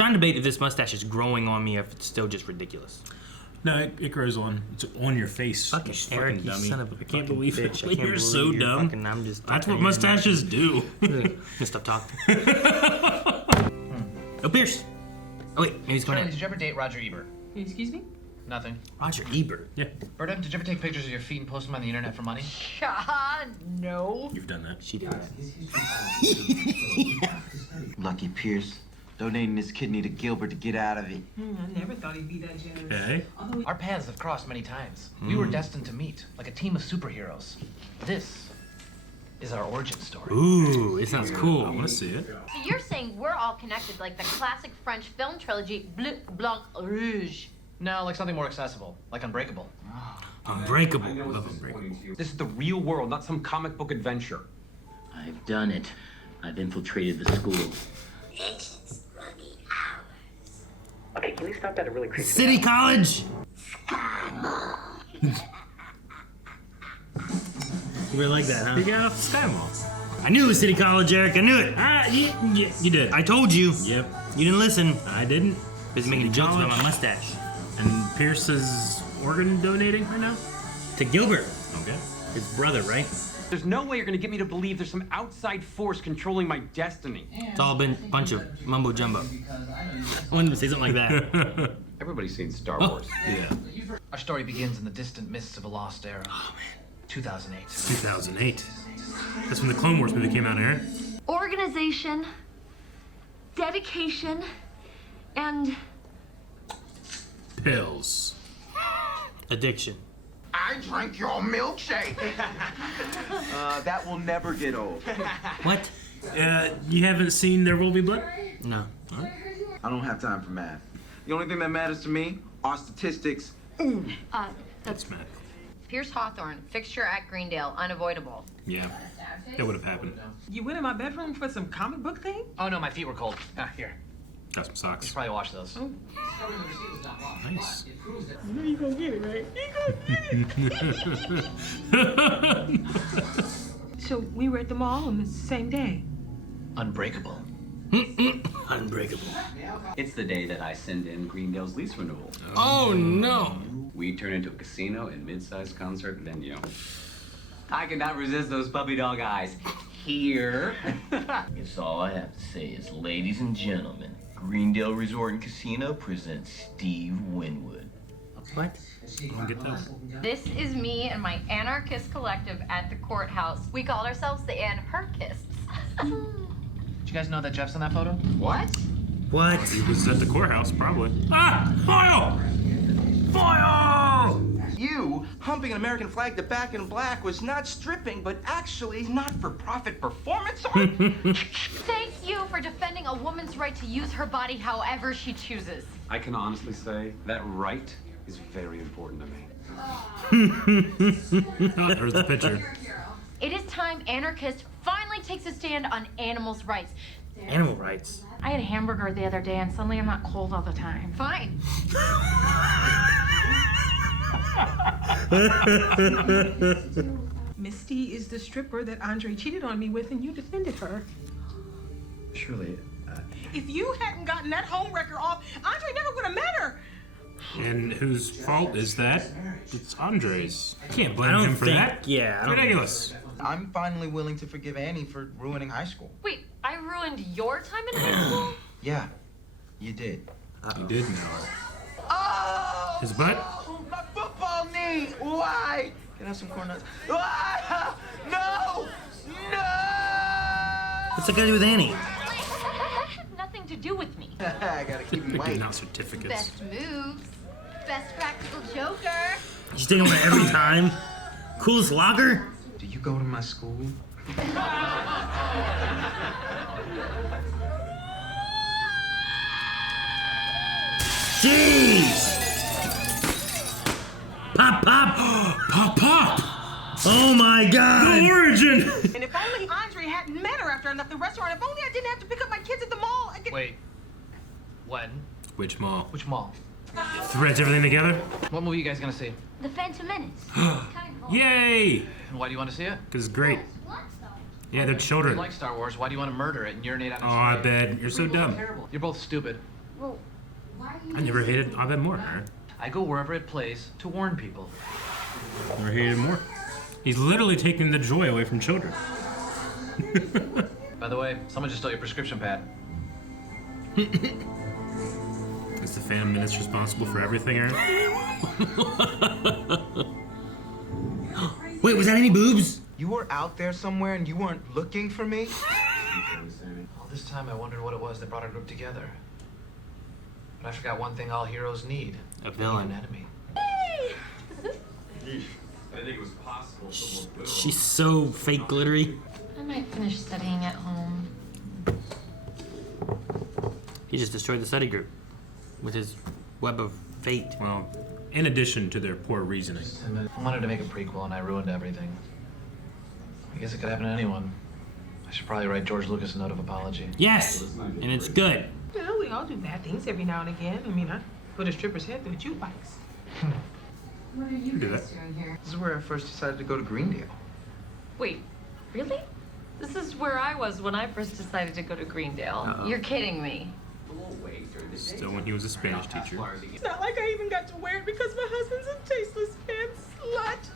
trying to debate if this mustache is growing on me or if it's still just ridiculous. No, it grows on. It's on your face. Fucking you Eric, fucking you dummy. son of a I can't fucking believe bitch. it. I can't You're so believe you're dumb. fucking- I'm just That's what mustaches do. Just stop talking. Oh, Pierce. Oh, wait, maybe he's going Charlie, in. did you ever date Roger Ebert? Excuse me? Nothing. Roger Ebert. Yeah, Berta, did you ever take pictures of your feet and post them on the internet for money? No. you've done that. She did that. Lucky Pierce, donating his kidney to Gilbert to get out of it. I never thought he'd be that generous. Okay. Our paths have crossed many times. We were destined to meet, like a team of superheroes. This is our origin story. Ooh, it sounds I cool. want to see it. So you're saying we're all connected like the classic French film trilogy Bleu, Blanc, Rouge. No, like something more accessible, like Unbreakable. Unbreakable. Love Unbreakable. This is the real world, not some comic book adventure. I've done it. I've infiltrated the school. Okay, can you stop that? It really creeps me City out. College. You really like that, huh? You got off the Sky Mall. I knew it was City College, Eric. I knew it. You did. I told you. Yep. You didn't listen. I didn't. He's making jokes about my mustache. And Pierce is organ donating right now? To Gilbert, Okay. his brother, right? There's no way you're gonna get me to believe there's some outside force controlling my destiny. It's all been a bunch of mumbo jumbo. I wanted to say something like that. Everybody's seen Star Oh. Wars. Yeah. Our story begins in the distant mists of a lost era. Oh, man. 2008. 2008. That's when the Clone Wars movie came out, Aaron. Organization, dedication, and Pills. Addiction. I drank your milkshake. That will never get old. What? You haven't seen There Will Be Blood? No. I don't have time for math. The only thing that matters to me are statistics. That's mad. Pierce Hawthorne, fixture at Greendale, unavoidable. Yeah. That would have happened. You went in my bedroom for some comic book thing? Oh no, my feet were cold. Ah, here. Got some socks. Let's probably wash those. Nice. I know you gonna get it, right? You gonna get it. So we were at the mall on the same day. Unbreakable. Unbreakable. It's the day that I send in Greendale's lease renewal. Oh no. We turn into a casino and mid-sized concert venue. I cannot resist those puppy dog eyes. Here. Guess all I have to say is, ladies and gentlemen, Greendale Resort and Casino presents Steve Winwood. What? I don't get that. This is me and my anarchist collective at the courthouse. We call ourselves the Anarchists. Did you guys know that Jeff's in that photo? What? What? He was at the courthouse, probably. Ah! Fire! Fire! You humping an American flag to Back in Black was not stripping, but actually not-for-profit performance art. Thank you for defending a woman's right to use her body however she chooses. I can honestly say that right is very important to me. Oh, there's the picture. It is time anarchist finally takes a stand on animals' rights. Animal rights. I had a hamburger the other day and suddenly I'm not cold all the time. Fine. Misty is the stripper that Andre cheated on me with, and you defended her. Surely, If you hadn't gotten that homewrecker off, Andre never would have met her. And whose fault is that? It's Andre's. Can't I blame don't him for think. that. Yeah. I It's don't ridiculous. I'm finally willing to forgive Annie for ruining high school. Wait, I ruined your time in high school? Yeah, you did. He did know. Oh! His butt? My football knee! Why? Can I have some corn nuts? Ah! No! No! What's that got to do with Annie? Nothing to do with me. I gotta keep him Giving white. out certificates. Best moves. Best practical joker. She's taking one every time. Coolest locker? Do you go to my school? Jeez! Pop, pop! Pop, pop! Oh my The god! origin! And if only Andre hadn't met her after I left the restaurant, if only I didn't have to pick up my kids at the mall, I could... Wait. When? Which mall? Which mall? Threads everything together? What movie are you guys gonna see? The Phantom Menace. Yay! And why do you want to see it? Because it's great. Yeah, they're You children. like Star Wars, why do you want to murder it and urinate on its Oh, I grave? bet. You're so dumb. You're both stupid. Well, I never hated Abed more. Right? I go wherever it plays to warn people. Never hated him more. He's literally taking the joy away from children. By the way, someone just stole your prescription pad. Is the Phantom Menace responsible for everything, Aaron? Wait, was that any boobs? You were out there somewhere and you weren't looking for me? All this time I wondered what it was that brought our group together. But I forgot one thing all heroes need. A villain. An enemy. I didn't think it was possible. She's so fake glittery. I might finish studying at home. He just destroyed the study group with his web of fate. Well, in addition to their poor reasoning. I wanted to make a prequel and I ruined everything. I guess it could happen to anyone. I should probably write George Lucas a note of apology. Yes, and it's good. Well, we all do bad things every now and again. I mean, I put a stripper's head through a jukebox. What are you do guys that. doing here? This is where I first decided to go to Greendale. Wait, really? This is where I was when I first decided to go to Greendale. You're kidding me. Still when he was a Spanish teacher. It's not like I even got to wear it because my husband's a tasteless pants slut.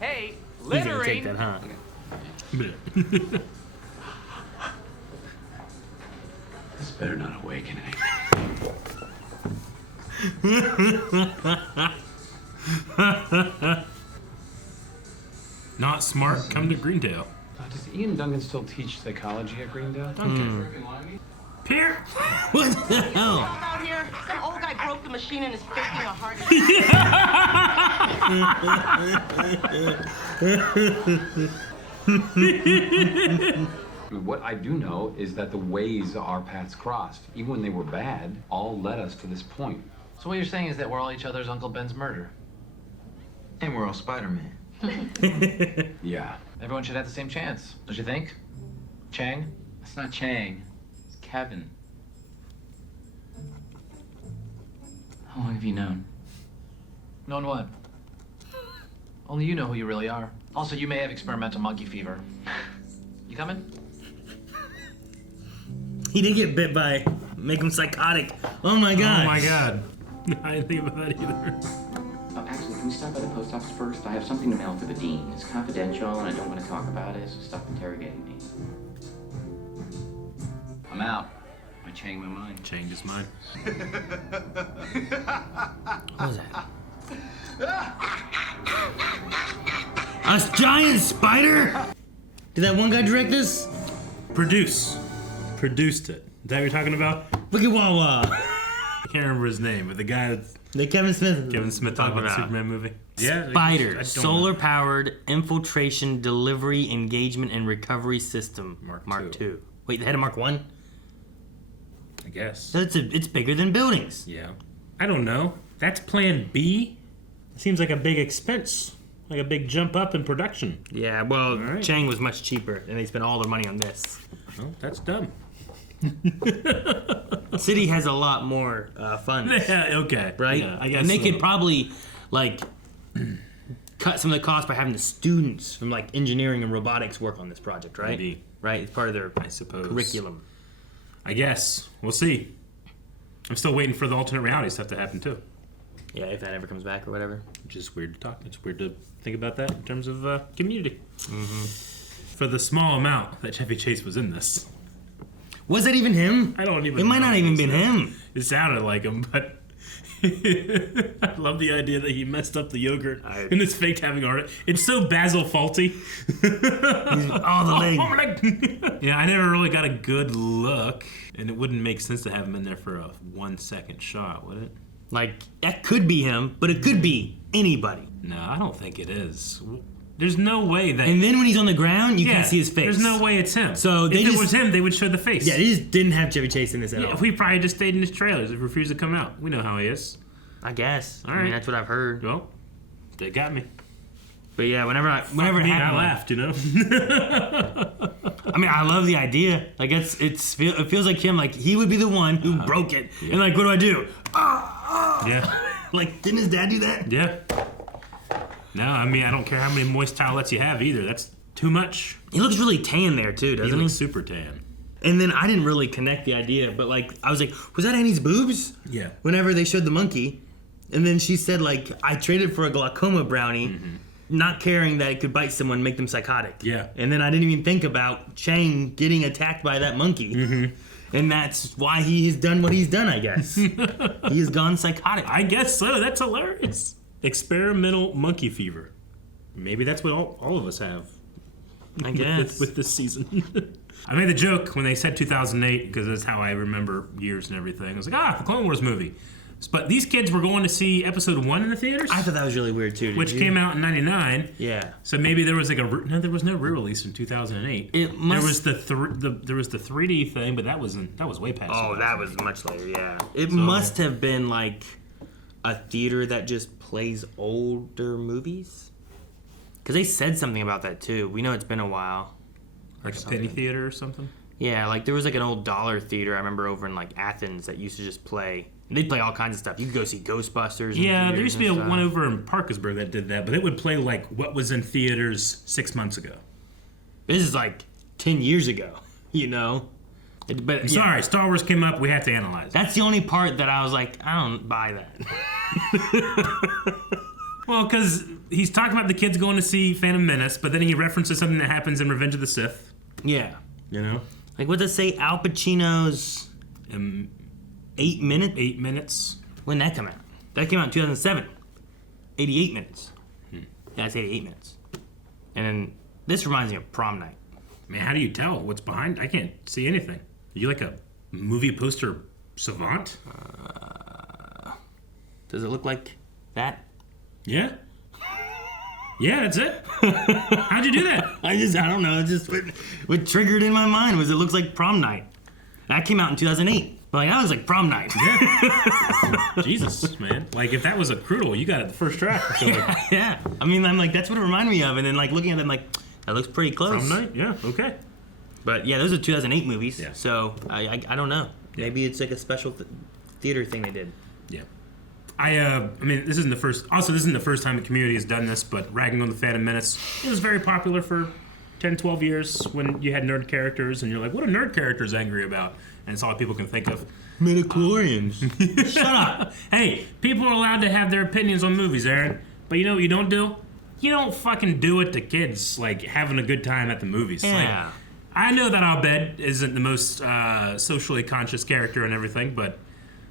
Hey, He's gonna take that, huh? This better not awaken Not smart, come to Greendale. Does Ian Duncan still teach psychology at Greendale? Pierre! What the hell? Out here, some old guy broke the machine and is faking a heart attack. What I do know is that the ways our paths crossed, even when they were bad, all led us to this point. So what you're saying is that we're all each other's Uncle Ben's murder. And we're all Spider-Man. Yeah. Everyone should have the same chance, don't you think? Chang? It's not Chang. It's Kevin. How long have you known? Known what? Only you know who you really are. Also, you may have experimental monkey fever. You coming? He did get bit by, make him psychotic. Oh my god. Oh my god. I didn't think about that either. Actually, can we stop by the post office first? I have something to mail to the dean. It's confidential and I don't want to talk about it, so stop interrogating me. I'm out. I changed my mind. Changed his mind. What was that? A giant spider? Did that one guy direct this? Produced it. Is that what you're talking about? Wiki Wawa. I can't remember his name, but the guy that's The Kevin Smith. talking about the Superman movie. Yeah. Spider, solar-powered infiltration, delivery, engagement, and recovery system. Mark II. Wait, they had a Mark I? I guess. It's bigger than buildings. Yeah. I don't know. That's Plan B. Seems like a big expense. Like a big jump up in production. Yeah, well, right. Chang was much cheaper, and they spent all their money on this. Well, that's dumb. City has a lot more funds. Yeah, okay. Right? Yeah, I guess and they so. could probably, like, cut some of the cost by having the students from, like, engineering and robotics work on this project, right? Maybe. Right? It's part of their I suppose. curriculum. I guess. We'll see. I'm still waiting for the alternate reality stuff to happen, too. Yeah, if that ever comes back or whatever. Which is weird to talk. It's weird to think about that in terms of community. Mm-hmm. For the small amount that Chevy Chase was in this. Was that even him? I don't even It might know not even been him. It sounded like him, but I love the idea that he messed up the yogurt and it's fake having art. It's so Basil faulty. All the leg. Yeah, I never really got a good look, and it wouldn't make sense to have him in there for a 1 second shot, would it? Like, that could be him, but it could be anybody. No, I don't think it is. There's no way that... And then when he's on the ground, you can't see his face. There's no way it's him. So if it was him, they would show the face. Yeah, they just didn't have Chevy Chase in this at all. If we probably just stayed in his trailers if he refused to come out. We know how he is. I guess. All I mean, right. that's what I've heard. Well, they got me. But yeah, whenever it happened, I laughed, you know? I mean, I love the idea. Like, it feels like him. Like, he would be the one who broke it. Yeah. And like, what do? Yeah. Like, didn't his dad do that? Yeah. No, I mean, I don't care how many moist towelettes you have either. That's too much. He looks really tan there, too, doesn't he? He looks super tan. And then I didn't really connect the idea, but like I was like, was that Annie's boobs? Yeah. Whenever they showed the monkey, and then she said like, I traded for a glaucoma brownie, not caring that it could bite someone and make them psychotic. Yeah. And then I didn't even think about Chang getting attacked by that monkey. And that's why he has done what he's done, I guess. He has gone psychotic. I guess so. That's hilarious. Experimental monkey fever. Maybe that's what all of us have. I guess. With this season. I made the joke when they said 2008 because that's how I remember years and everything. I was like, the Clone Wars movie. But these kids were going to see episode 1 in the theaters. I thought that was really weird too. Which came out in '99. Yeah. So maybe there was like no, there was no re-release in 2008. It must. There was the 3D thing, but that was way past. Oh, that was much later. Yeah. It must have been like a theater that just plays older movies. Because they said something about that too. We know it's been a while. Like a penny theater or something? Yeah, like there was like an old dollar theater I remember over in like Athens that used to just play. They'd play all kinds of stuff. You could go see Ghostbusters. Yeah, there used to be one over in Parkersburg that did that, but it would play like what was in theaters 6 months ago. This is like 10 years ago, you know? But Sorry, Star Wars came up, we have to analyze it. That's the only part that I was like, I don't buy that. Well, because he's talking about the kids going to see Phantom Menace, but then he references something that happens in Revenge of the Sith. Yeah. You know? Like, what does it say? Al Pacino's 8 minutes? 8 minutes. When did that come out? That came out in 2007. 88 minutes. Yeah, it's 88 minutes. And then this reminds me of Prom Night. Man, how do you tell what's behind? I can't see anything. Are you like a movie poster savant? Does it look like that? Yeah. Yeah, that's it. How'd you do that? I don't know. It just what triggered in my mind was it looks like Prom Night. That came out in 2008. But like, that was like Prom Night. Yeah. Jesus, man. Like, if that was a cruel, you got it the first try. So like, yeah. I mean, I'm like, that's what it reminded me of. And then like looking at them, like, that looks pretty close. Prom Night? Yeah, okay. But yeah, those are 2008 movies. Yeah. So I don't know. Maybe it's like a special theater thing they did. Yeah. I mean, this isn't the first time the community has done this, but ragging on the Phantom Menace, it was very popular for 10, 12 years when you had nerd characters, and you're like, what are nerd characters angry about? And it's all people can think of. Midichlorians. Shut up. Hey, people are allowed to have their opinions on movies, Aaron. But you know what you don't do? You don't fucking do it to kids, like, having a good time at the movies. Yeah. Like, I know that Abed isn't the most socially conscious character and everything, but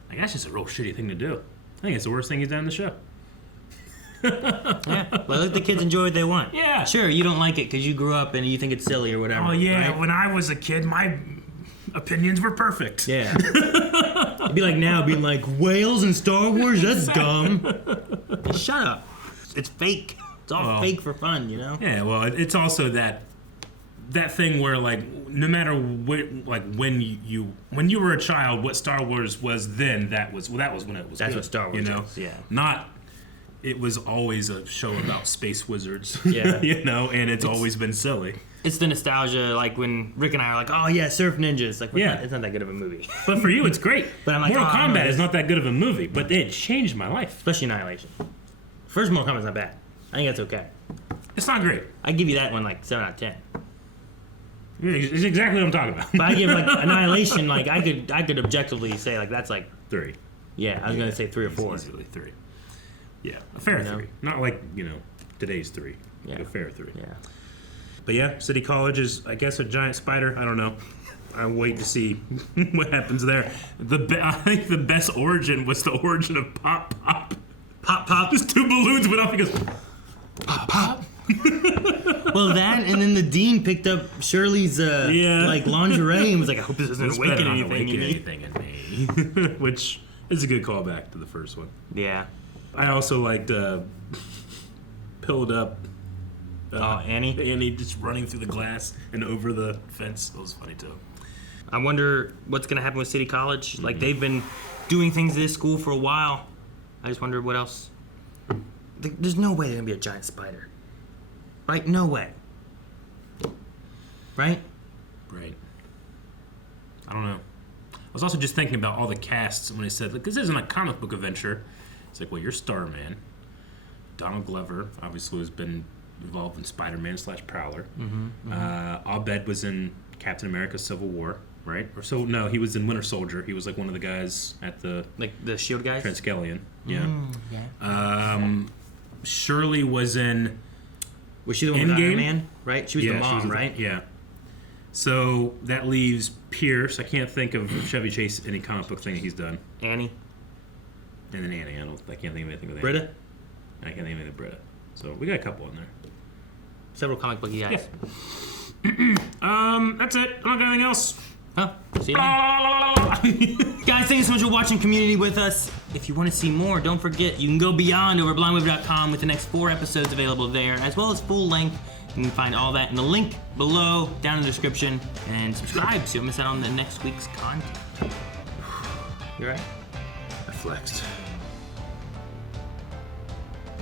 like, that's just a real shitty thing to do. I think it's the worst thing he's done in the show. Yeah, well, let the kids enjoy what they want. Yeah. Sure, you don't like it because you grew up and you think it's silly or whatever. Oh, yeah, right? when I was a kid, my opinions were perfect. Yeah. It'd be like now being like, whales in Star Wars? That's dumb. Shut up. It's fake. It's all fake for fun, you know? Yeah, well, it's also that thing where, like, no matter when you were a child, what Star Wars was then, that was when it was That's good, what Star Wars is, yeah. Not, it was always a show about space wizards, Yeah. you know, and it's always been silly. It's the nostalgia, like when Rick and I are like, oh yeah, Surf Ninjas. Like, Yeah. it's not that good of a movie. But for you, it's great. But I'm like, Mortal oh, Kombat no, is not that good of a movie, but it changed my life. Especially Annihilation. First Mortal Kombat's not bad. I think that's okay. It's not great. I give you that one like 7 out of 10. It's exactly what I'm talking about. But I give like Annihilation, like I could objectively say like that's like 3. Yeah, I was gonna say 3 or 4. Easily 3. Yeah, a fair 3. Not like, today's 3. Yeah. Like a fair 3. Yeah. But yeah, City College is, I guess, a giant spider. I don't know. I'll wait to see what happens there. I think the best origin was the origin of Pop Pop. Pop Pop. Just 2 balloons went off. He goes, Pop Pop. Well, that and then the dean picked up Shirley's like lingerie and was like, I hope this doesn't awaken anything in me. Which is a good callback to the first one. Yeah. I also liked Pilled Up. Annie? Annie just running through the glass and over the fence. That was funny too. I wonder what's going to happen with City College. Like, they've been doing things at this school for a while. I just wonder what else. There's no way there's going to be a giant spider. Right? No way. Right? Right. I don't know. I was also just thinking about all the casts when they said, like, this isn't a comic book adventure. It's like, well, you're Starman. Donald Glover, obviously, has been involved in Spider-Man / Prowler. Abed was in Captain America: Civil War. right? Or so no, he was in Winter Soldier. He was like one of the guys at the Like the Shield guys? Transkelion. Yeah. Yeah. Shirley was in. Was she the one with Iron Endgame? Man? Right? She was the She mom, was right? Yeah. So that leaves Pierce. I can't think of Chevy Chase any comic book thing that he's done. Annie? And then Annie. I can't think of anything with Annie. Britta? I can't think of anything with Britta. So we got a couple in there. Several comic book guys. That's it. I don't got anything else. Huh? See you then. Guys, thank you so much for watching Community with us. If you want to see more, don't forget, you can go beyond over blindwave.com with the next 4 episodes available there, as well as full length. You can find all that in the link below, down in the description, and subscribe so you don't miss out on the next week's content. You alright? I flexed.